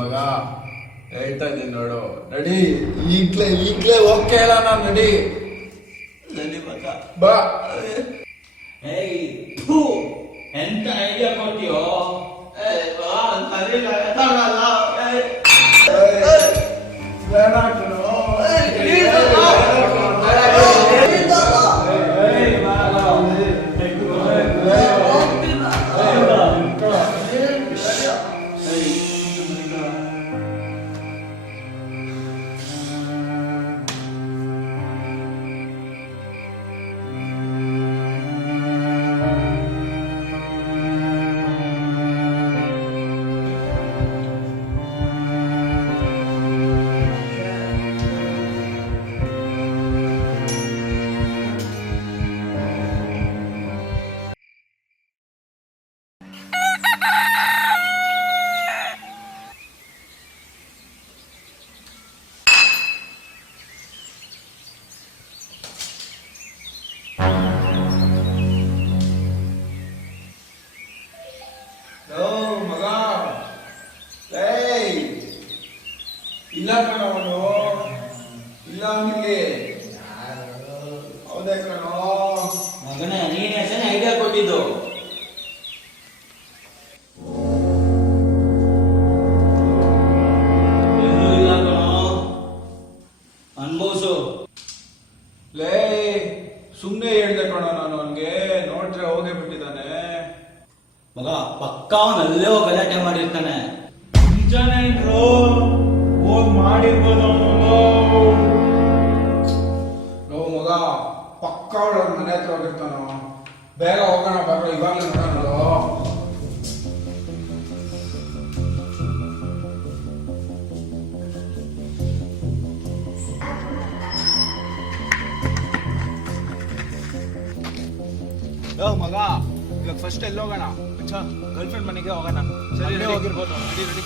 ಮಗ ಹೇಳ್ತಾ ಇದ್ದೀನಿ ನೋಡು, ನಡಿ ಈಗ್ಲೇ ಓಕೆ ಅಲ್ಲ ನಾನು, ನಡಿ ಬಾ. ಎಂತ ಐಡಿಯಾ ಕೊಟ್ಟಿಯೋ? ಮಗ ಇಲ್ಲ ಕಣ, ಅವನು ಇಲ್ಲ, ಅವನಿಗೆ ಹೌದೇ ಕಣೋ ಮಗನ, ನೀನ್ ಹೆಸರು ಐಡಿಯಾ ಕೊಟ್ಟಿದ್ದು. ಇಲ್ಲ ಕಣೋ, ಅನ್ಭವಿಸು. ಲೇ ಸುಮ್ಮನೆ ಹೇಳ್ದೆ ಕಣ ನಾನು, ಅವನ್ಗೆ ನೋಡ್ರೆ ಹೋಗೇ ಬಿಟ್ಟಿದ್ದಾನೆ. ಮಗ ಪಕ್ಕ ಅವನಲ್ಲೇ ಹೋಗಿ ಗಲಾಟೆ ಮಾಡಿರ್ತಾನೆ. ನಿಜಾನೇ ಬ್ರೋ, ಹೋಗ್ ಮಾಡಿರ್ಬೋದು ಮಗ, ಪಕ್ಕ ಅವಳ ಮನೆ ಹತ್ರ ಹೋಗಿರ್ತಾನೋ. ಬೇಗ ಹೋಗೋಣ ಬರೋ, ಇವಾಗಲೇ ನೋಡೋಣ. ಮಗ, ಇವಾಗ ಫಸ್ಟ್ ಎಲ್ಲಿ ಹೋಗೋಣ? ಗರ್ಲ್ ಫ್ರೆಂಡ್ ಮನೆಗೆ ಹೋಗೋಣ. ಸರಿ, ಹೋಗಿರ್ಬೋದು. Ready ready.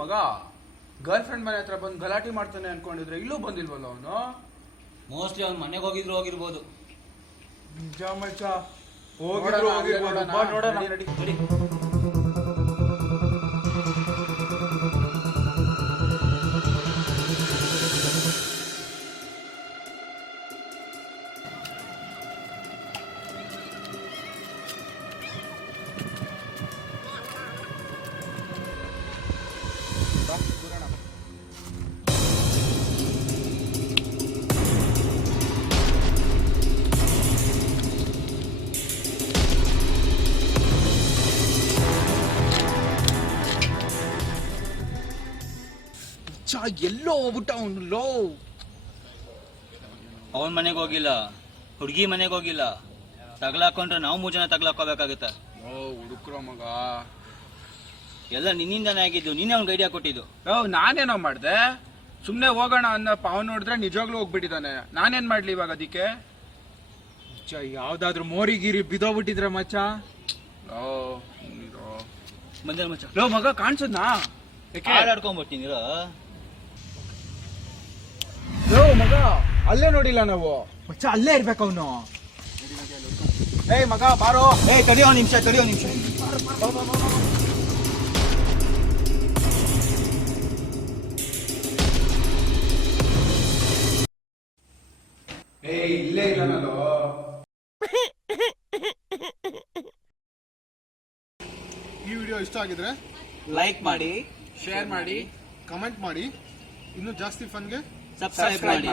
ಮಗ, ಗರ್ಲ್ ಫ್ರೆಂಡ್ ಮನೆ ಹತ್ರ ಬಂದು ಗಲಾಟೆ ಮಾಡ್ತಾನೆ ಅನ್ಕೊಂಡಿದ್ರೆ ಇಲ್ಲೂ ಬಂದಿಲ್ವಲ್ಲ ಅವನು? ಮೋಸ್ಟ್ಲಿ ಅವ್ನ ಮನೆಗೆ ಹೋಗಿರ್ಬೋದು. ನಿಜ ಮಚ್ಚ, ಹೋಗಿರ್ಬೋದು. ಬಾ ನೋಡೋಣ. Ready ready. ಎಲ್ಲೋ ಹೋಗ್ಬಿಟ್ಟ ಅವನು. ಲೋ, ಅವನ ಮನೆಗೆ ಹೋಗಿಲ್ಲ, ಹುಡುಗಿ ಮನೆಗೆ ಹೋಗಿಲ್ಲ. ತಗ್ಲಾಕೊಂಡ್ರೆ ನಾವು 3 ಜನ ತಗ್ಲಾಕೋಬೇಕಾಗುತ್ತೆ. ಹುಡುಕ್ರೋ ಮಗ, ಎಲ್ಲ ನಿನ್ನಿಂದಾನೇ ಆಗಿದ್ದು. ನೀನೇ ಅವ್ನಿಗೆ ಐಡಿಯಾ ಕೊಟ್ಟಿದ್ದು. ನಾನೇನೋ ಮಾಡ್ದೆ? ಸುಮ್ನೆ ಹೋಗೋಣ ಅನ್ನಪ್ಪ, ಅವ್ನು ನೋಡಿದ್ರೆ ನಿಜವಾಗ್ಲೂ ಹೋಗ್ಬಿಟ್ಟಿದ್ದಾನೆ. ನಾನೇನ್ ಮಾಡ್ಲಿ ಇವಾಗ ಅದಕ್ಕೆ? ಯಾವ್ದಾದ್ರು ಮೋರಿಗಿರಿ ಬಿದೋಗ್ಬಿಟ್ಟಿದ್ರೆ ಮಚ್ಚ. ಬಂದ ಮಚ್ಚ. ಲೋ ಮಗ, ಕಾಣಿಸದ್ನಾ? ಆಡ್ಕೊಂಡ್ಬಿಡ್ತೀನಿ. ಲೋ ಮಗ, ಅಲ್ಲೇ ನೋಡಿಲ್ಲ ನಾವು. ಮಚ್ಚ ಅಲ್ಲೇ ಇರ್ಬೇಕು ಅವನು. ಮಗ ಬಾರೋ. ತಡಿಯೋ ನಿಮಿಷ. ಇಲ್ಲೇ ಇಲ್ಲ ನಾನು. ಈ ವಿಡಿಯೋ ಇಷ್ಟ ಆಗಿದ್ರೆ ಲೈಕ್ ಮಾಡಿ, ಶೇರ್ ಮಾಡಿ, ಕಮೆಂಟ್ ಮಾಡಿ. ಇನ್ನೂ ಜಾಸ್ತಿ ಫನ್ಗೆ ಸಬ್ಸ್ಕ್ರೈಬ್ ಮಾಡಿ.